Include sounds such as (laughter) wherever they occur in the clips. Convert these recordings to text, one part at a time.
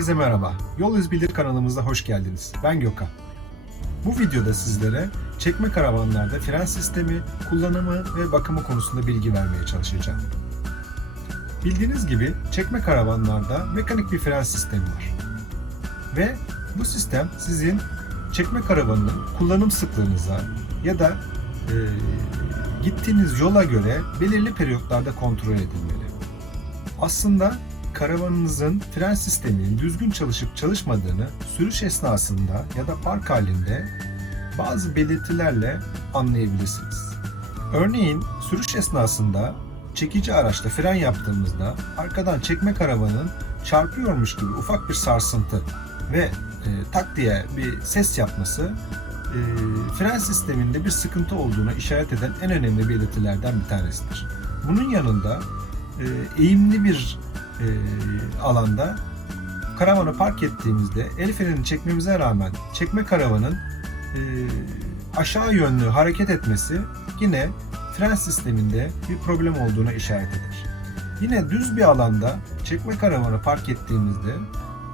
Herkese merhaba. Yol İz Bilir kanalımıza hoş geldiniz. Ben Gökhan. Bu videoda sizlere çekme karavanlarda fren sistemi, kullanımı ve bakımı konusunda bilgi vermeye çalışacağım. Bildiğiniz gibi çekme karavanlarda mekanik bir fren sistemi var. Ve bu sistem sizin çekme karavanının kullanım sıklığınıza ya da e, gittiğiniz yola göre belirli periyotlarda kontrol edilmeli. Aslında karavanınızın fren sisteminin düzgün çalışıp çalışmadığını sürüş esnasında ya da park halinde bazı belirtilerle anlayabilirsiniz. Örneğin sürüş esnasında çekici araçla fren yaptığımızda arkadan çekme karavanın çarpıyormuş gibi ufak bir sarsıntı ve e, tak diye bir ses yapması e, fren sisteminde bir sıkıntı olduğuna işaret eden en önemli belirtilerden bir tanesidir. Bunun yanında e, eğimli bir e, alanda karavanı park ettiğimizde el frenini çekmemize rağmen çekme karavanın e, aşağı yönlü hareket etmesi yine fren sisteminde bir problem olduğuna işaret eder. Yine düz bir alanda çekme karavanı park ettiğimizde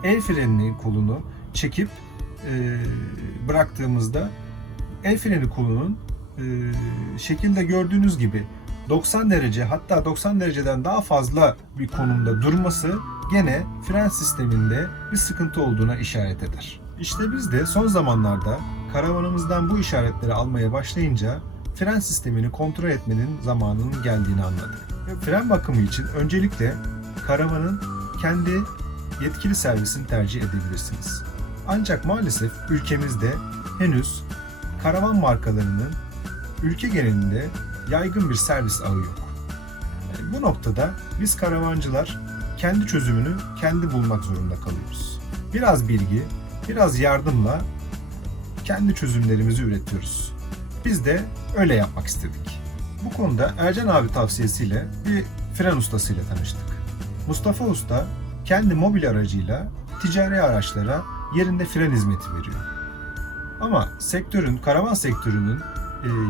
el freninin kolunu çekip e, bıraktığımızda el freni kolunun e, şekilde gördüğünüz gibi 90 derece hatta 90 dereceden daha fazla bir konumda durması gene fren sisteminde bir sıkıntı olduğuna işaret eder. İşte biz de son zamanlarda karavanımızdan bu işaretleri almaya başlayınca fren sistemini kontrol etmenin zamanının geldiğini anladık. Fren bakımı için öncelikle karavanın kendi yetkili servisini tercih edebilirsiniz. Ancak maalesef ülkemizde henüz karavan markalarının ülke genelinde yaygın bir servis ağı yok. Bu noktada biz karavancılar kendi çözümünü kendi bulmak zorunda kalıyoruz. Biraz bilgi, biraz yardımla kendi çözümlerimizi üretiyoruz. Biz de öyle yapmak istedik. Bu konuda Ercan abi tavsiyesiyle bir fren ustasıyla tanıştık. Mustafa Usta kendi mobil aracıyla ticari araçlara yerinde fren hizmeti veriyor. Ama sektörün, karavan sektörünün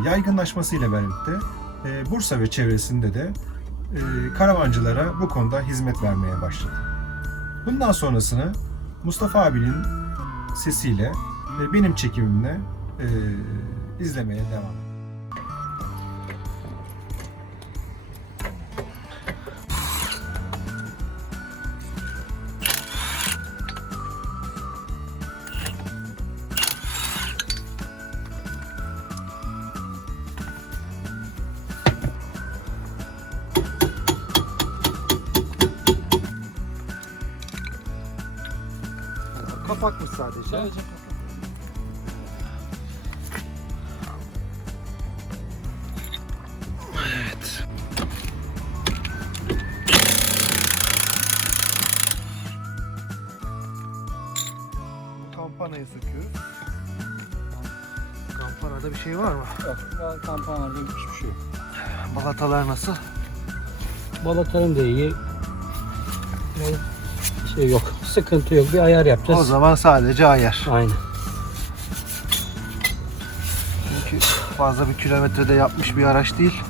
yaygınlaşmasıyla birlikte e, Bursa ve çevresinde de e, karavancılara bu konuda hizmet vermeye başladı. Bundan sonrasını Mustafa abinin sesiyle benim çekimimle e, izlemeye devam edin. Sadece. Sadece Bu kampanayı söküyoruz. Kampanada bir şey var mı? Yok, daha kampanyalarda hiçbir şey yok. Balatalar nasıl? Balatarım da iyi. Şey yok, sıkıntı yok. Bir ayar yapacağız. O zaman sadece ayar. Aynen. Çünkü fazla bir kilometrede yapmış bir araç değil.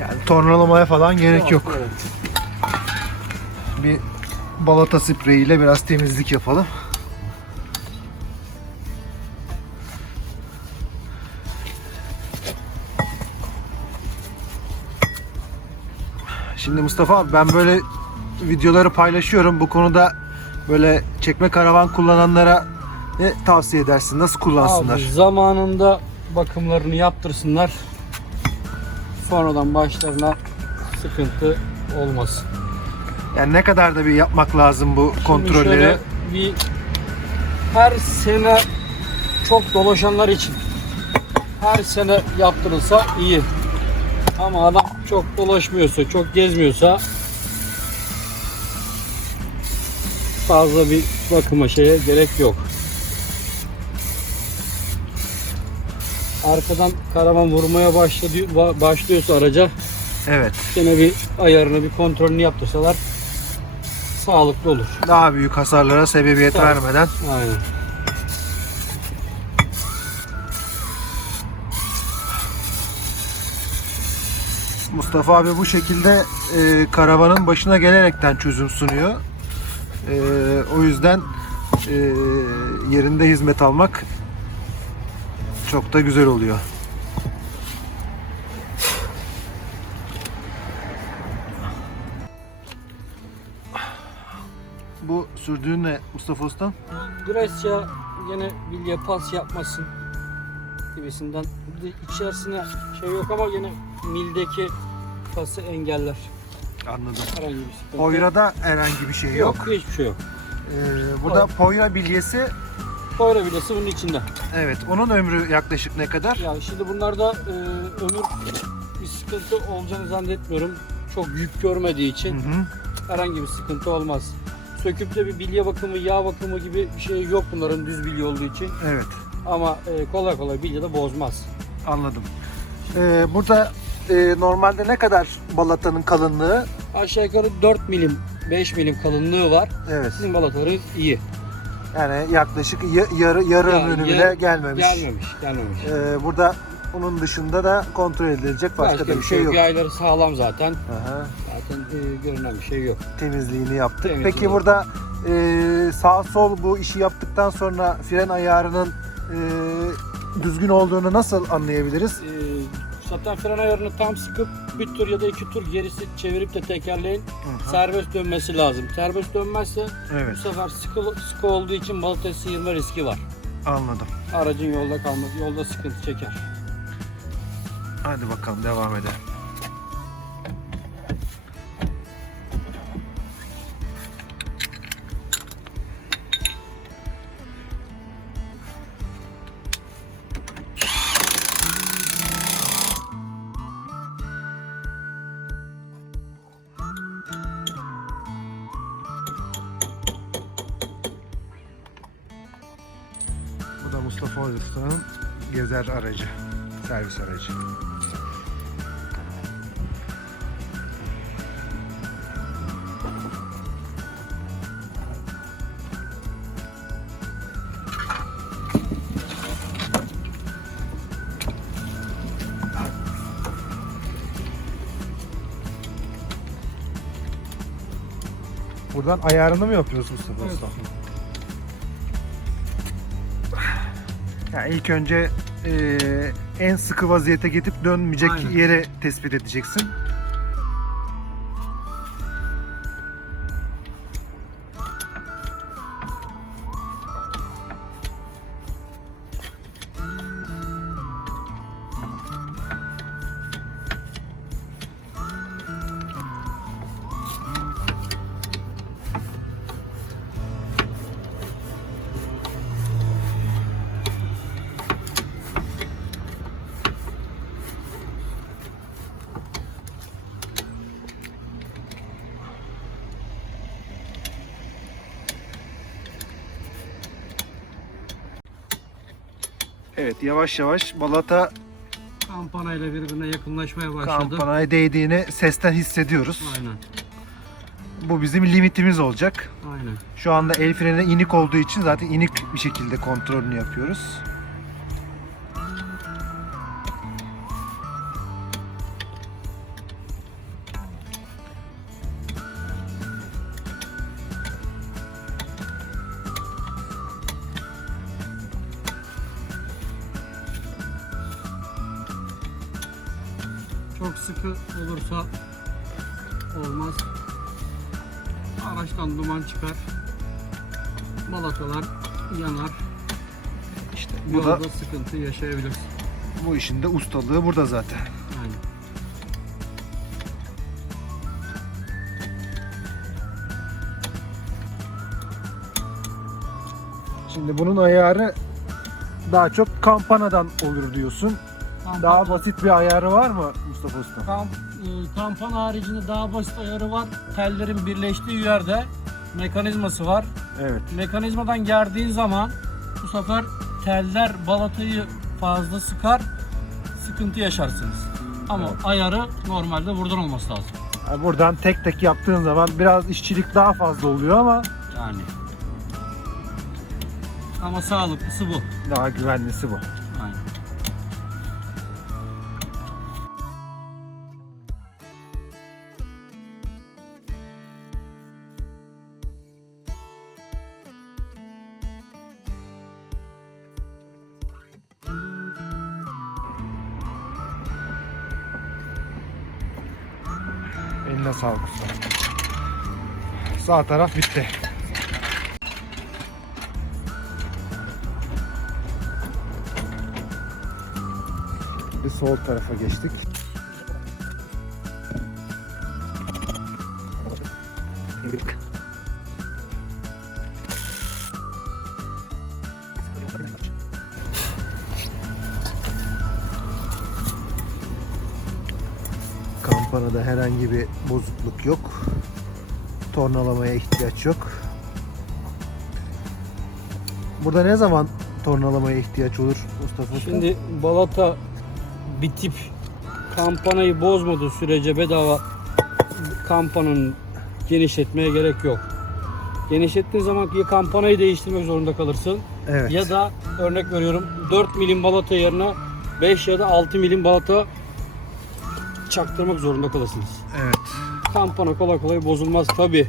Yani tornalamaya falan gerek yok. Bir balata spreyiyle biraz temizlik yapalım. Şimdi Mustafa abi ben böyle videoları paylaşıyorum. Bu konuda böyle çekme karavan kullananlara ne tavsiye edersin? Nasıl kullansınlar? Abi zamanında bakımlarını yaptırsınlar. Sonradan başlarına sıkıntı olmasın. Yani ne kadar da bir yapmak lazım bu Şimdi kontrolleri? bir her sene çok dolaşanlar için her sene yaptırılsa iyi. Ama adam çok dolaşmıyorsa, çok gezmiyorsa fazla bir bakıma şeye gerek yok. Arkadan karavan vurmaya başladı, başlıyorsa araca Evet. gene bir ayarını, bir kontrolünü yaptırsalar sağlıklı olur. Daha büyük hasarlara sebebiyet Tabii. vermeden Aynen. Mustafa abi bu şekilde e, karavanın başına gelerekten çözüm sunuyor. E, o yüzden e, yerinde hizmet almak çok da güzel oluyor. Bu sürdüğün ne Mustafa Usta? Güreşçe yine bilye pas yapmasın gibisinden. Bir de içerisine şey yok ama yine mildeki pası engeller. Anladım. Herhangi bir sıkıntı Poyra'da herhangi bir şey yok. yok. Hiçbir şey yok. Ee, burada Poyra bilyesi Poyra bilesi bunun içinde. evet onun ömrü yaklaşık ne kadar? Ya şimdi bunlarda e, ömür bir sıkıntı olacağını zannetmiyorum. Çok yük görmediği Hı için hı. herhangi bir sıkıntı olmaz. Söküp de bir bilye bakımı, yağ bakımı gibi bir şey yok bunların düz bilye olduğu için. Evet Ama e, kolay kolay bilye de bozmaz. anladım. Ee, burada e, normalde ne kadar balatanın kalınlığı? Aşağı yukarı 4 milim, 5 milim kalınlığı var. Evet. Sizin balatalarınız iyi. Yani yaklaşık ya- yarı yarı Ya, ömrünü yarı- bile gelmemiş. Gelmemiş, gelmemiş. Ee, burada bunun dışında da kontrol edilecek başka, da bir şey yok. Yayları sağlam zaten. Aha, Zaten e, görünen bir şey yok. temizliğini yaptık. Temizliği. Peki burada e, sağ sol bu işi yaptıktan sonra fren ayarının e, düzgün olduğunu nasıl anlayabiliriz? E, zaten fren ayarını tam sıkıp bir tur ya da iki tur gerisi çevirip de tekerleğin Aha, serbest dönmesi lazım. Serbest dönmezse bu Evet sefer sıkı, sıkı olduğu için balatayı sıyırma riski var. anladım. Aracın yolda kalması, yolda sıkıntı çeker. Hadi bakalım devam edelim. Bu da Mustafa Usta'nın gezer aracı, servis aracı. Buradan ayarını mı yapıyorsun Mustafa Evet. Usta? Yani ilk önce eee, en sıkı vaziyete getirip dönmeyecek Aynen. yere tespit edeceksin. Evet yavaş yavaş balata Kampanayla birbirine yakınlaşmaya başladı. kampanaya değdiğini sesten hissediyoruz. Aynen, Bu bizim limitimiz olacak. aynen. Şu anda el freni inik olduğu için zaten inik bir şekilde kontrolünü yapıyoruz. Çok sıkı olursa olmaz. Araçtan duman çıkar. Balatalar yanar. İşte bu da sıkıntı yaşayabilirsin. bu işin de ustalığı burada zaten. Aynen. Şimdi bunun ayarı daha çok kampanadan olur diyorsun. Daha basit bir ayarı var mı Mustafa Usta? Kamp, e, kampan haricinde daha basit ayarı var. Tellerin birleştiği yerde mekanizması var. Evet. Mekanizmadan gerdiğin zaman bu sefer teller balatayı fazla sıkar, sıkıntı yaşarsınız. Ama Evet. ayarı normalde buradan olması lazım. Yani Buradan tek tek yaptığın zaman biraz işçilik daha fazla oluyor ama Yani. Ama sağlıklısı bu. daha güvenlisi bu. Eline sağlık. Sağ taraf bitti. Bir sol tarafa geçtik. Herhangi bir bozukluk yok. Tornalamaya ihtiyaç yok. Burada ne zaman tornalamaya ihtiyaç olur Mustafa Usta? Şimdi balata bitip kampanayı bozmadığı sürece bedava kampanın genişletmeye gerek yok. Genişlettiğin zaman ya kampanayı değiştirmek zorunda kalırsın evet. ya da örnek veriyorum 4 milim balata yerine 5 ya da 6 milim balata çaktırmak zorunda kalırsınız. evet. Kampana kolay kolay bozulmaz tabi.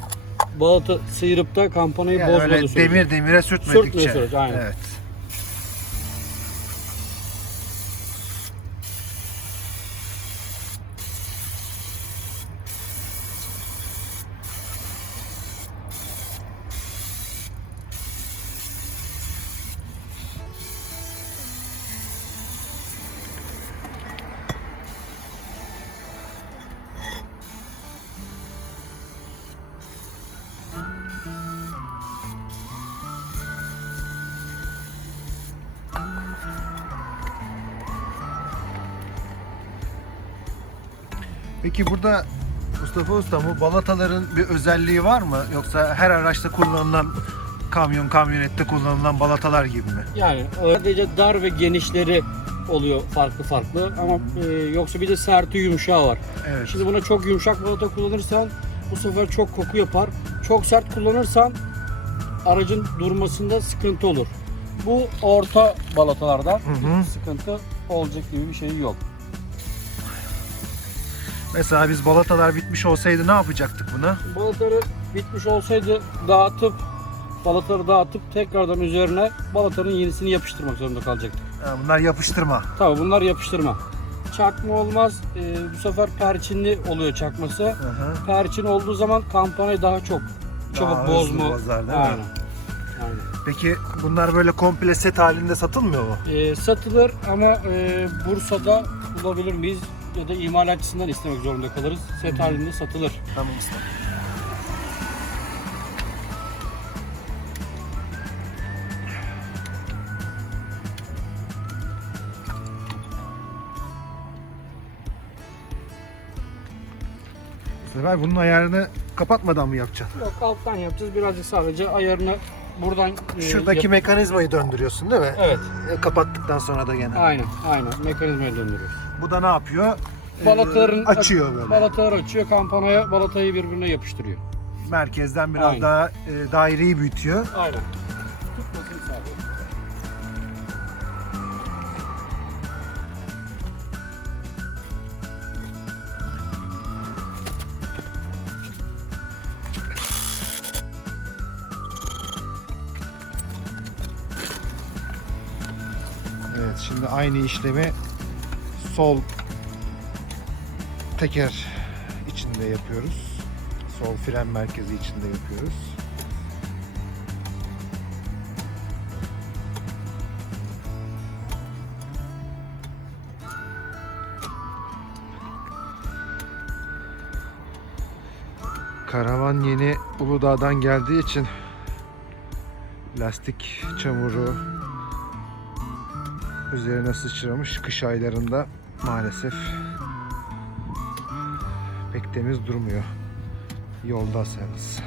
Balata sıyırıp da kampanayı Yani öyle sürece. demir demire sürtmedikçe. Sürtmüyor sürece, aynen. Evet. Peki burada Mustafa Usta bu balataların bir özelliği var mı? Yoksa her araçta kullanılan kamyon, kamyonette kullanılan balatalar gibi mi? Yani sadece dar ve genişleri oluyor farklı farklı ama e, yoksa bir de serti yumuşağı var. Evet. Şimdi buna çok yumuşak balata kullanırsan bu sefer çok koku yapar. Çok sert kullanırsan aracın durmasında sıkıntı olur. Bu orta balatalarda Hı hı. sıkıntı olacak gibi bir şey yok. Mesela biz balatalar bitmiş olsaydı ne yapacaktık buna? Balataları bitmiş olsaydı dağıtıp balataları dağıtıp tekrardan üzerine balatanın yenisini yapıştırmak zorunda kalacaktık. Ha, bunlar yapıştırma. Tabii bunlar yapıştırma. Çakma olmaz. Ee, bu sefer perçinli oluyor çakması. Hı hı. Perçin olduğu zaman kampanayı daha çok çabuk Daha hızlı bozma. bozar, değil mi? Aynen. Aynen. Peki bunlar böyle komple set halinde satılmıyor mu? Ee, satılır ama e, Bursa'da bulabilir miyiz ya da imalatçısından istemek zorunda kalırız. Set halinde satılır. Tamam usta. Sefer bunun ayarını kapatmadan mı yapacaksın? Yok alttan yapacağız. Birazcık sadece ayarını buradan e, Şuradaki yap- mekanizmayı döndürüyorsun değil mi? Evet. E, Kapattıktan sonra da gene. Aynen. Aynen. Mekanizmayı döndürüyoruz. Bu da ne yapıyor? E, Balataların açıyor böyle. Balatalar açıyor. Kampanaya balatayı birbirine yapıştırıyor. Merkezden biraz Aynen. daha e, daireyi büyütüyor. Aynen. Aynı işlemi sol teker içinde yapıyoruz. Sol fren merkezi içinde yapıyoruz. Karavan yeni Uludağ'dan geldiği için lastik çamuru üzerine sıçramış kış aylarında maalesef pek temiz durmuyor yoldaysanız.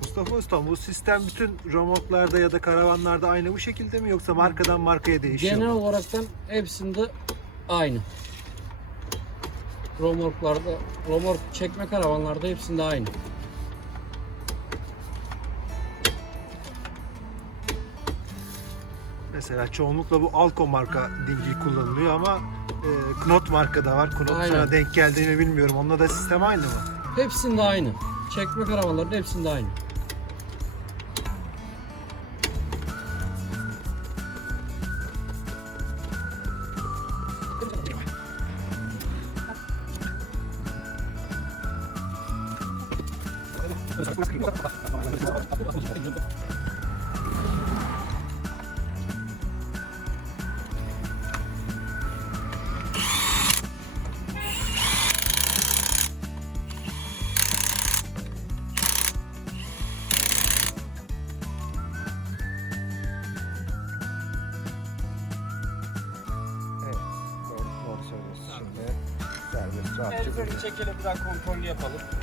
Mustafa Usta bu sistem bütün romotlarda ya da karavanlarda aynı bu şekilde mi yoksa markadan markaya değişiyor Genel mu? olaraktan hepsinde aynı. Romorklarda, romork çekme karavanlarda hepsinde aynı. Mesela çoğunlukla bu Alco marka dingil kullanılıyor ama e, Knot marka da var. Knot Aynen. sana denk geldiğini bilmiyorum. Onda da sistem aynı mı? Hepsinde aynı. Çekme karavanların hepsinde aynı. Şimdi serbest rahatça gidiyor. çekelim daha kontrol yapalım. Tamam yapalım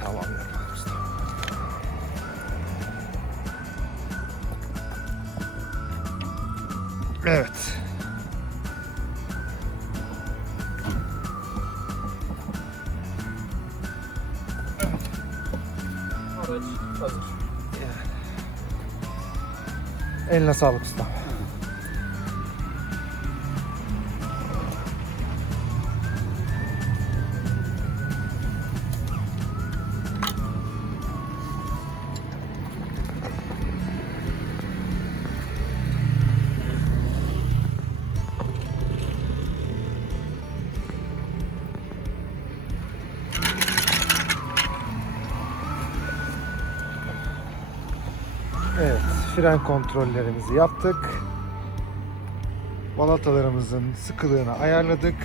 Evet. Araç hazır. Eline sağlık usta. Evet, fren kontrollerimizi yaptık. Balatalarımızın sıkılığını ayarladık.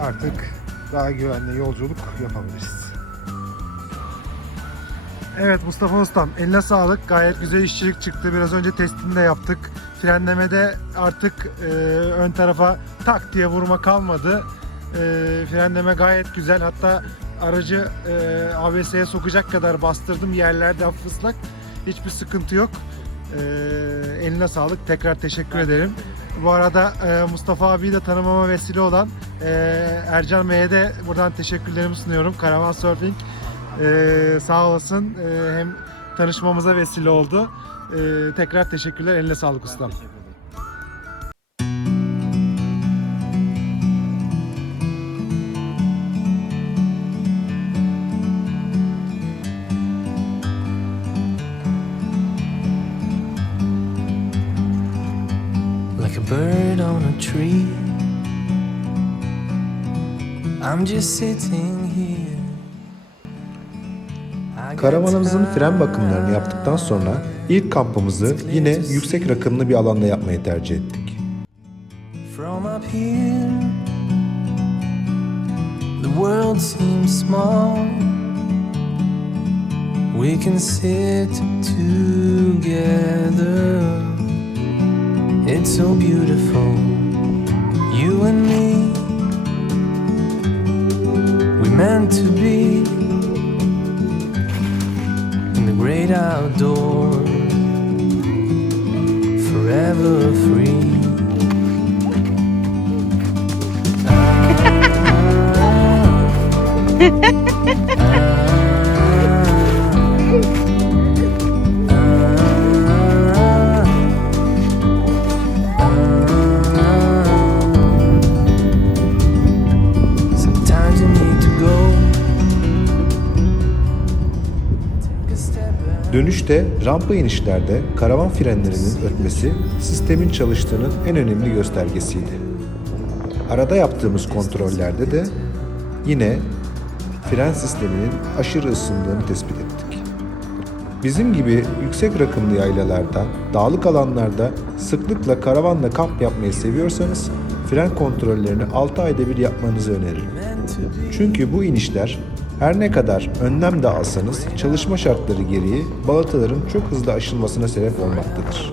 Artık daha güvenli yolculuk yapabiliriz. Evet Mustafa Ustam eline sağlık. Gayet güzel işçilik çıktı. Biraz önce testini de yaptık. Frenlemede artık e, ön tarafa tak diye vurma kalmadı. E, frenleme gayet güzel. Hatta aracı e, ABS'ye sokacak kadar bastırdım. Yerlerde hafif ıslak. Hiçbir sıkıntı yok. E, eline sağlık. Tekrar teşekkür ederim. Bu arada e, Mustafa abiyi de tanımama vesile olan e, Ercan Bey'e de buradan teşekkürlerimi sunuyorum. Karavan Surfing e, sağ olasın. E, hem tanışmamıza vesile oldu. E, tekrar teşekkürler. Eline sağlık ustam. I'm just sitting here. Karavanımızın fren bakımlarını yaptıktan sonra ilk kampımızı yine yüksek rakımlı bir alanda yapmayı tercih ettik. From up here, the world seems small. We can sit together. It's so beautiful, you and me. Meant to be in the great outdoors, forever free. Sometimes (laughs) Dönüşte rampa inişlerde karavan frenlerinin ötmesi sistemin çalıştığının en önemli göstergesiydi. Arada yaptığımız kontrollerde de yine fren sisteminin aşırı ısındığını tespit ettik. Bizim gibi yüksek rakımlı yaylalarda, dağlık alanlarda sıklıkla karavanla kamp yapmayı seviyorsanız fren kontrollerini 6 ayda bir yapmanızı öneririm. Çünkü bu inişler her ne kadar önlem de alsanız çalışma şartları gereği balataların çok hızlı aşılmasına sebep olmaktadır.